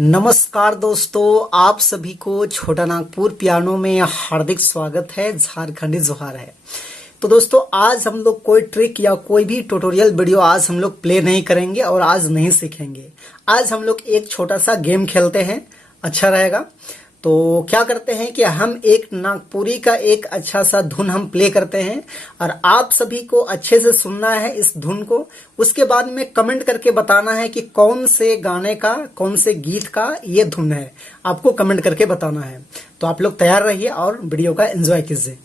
नमस्कार दोस्तों, आप सभी को छोटा नागपुर पियानो में हार्दिक स्वागत है। झारखंडी जोहार है। तो दोस्तों, आज हम लोग कोई ट्रिक या कोई भी ट्यूटोरियल वीडियो आज हम लोग प्ले नहीं करेंगे और आज नहीं सीखेंगे। आज हम लोग एक छोटा सा गेम खेलते हैं, अच्छा रहेगा। तो क्या करते हैं कि हम एक नागपुरी का एक अच्छा सा धुन हम प्ले करते हैं और आप सभी को अच्छे से सुनना है इस धुन को। उसके बाद में कमेंट करके बताना है कि कौन से गाने का, कौन से गीत का ये धुन है, आपको कमेंट करके बताना है। तो आप लोग तैयार रहिए और वीडियो का एंजॉय कीजिए।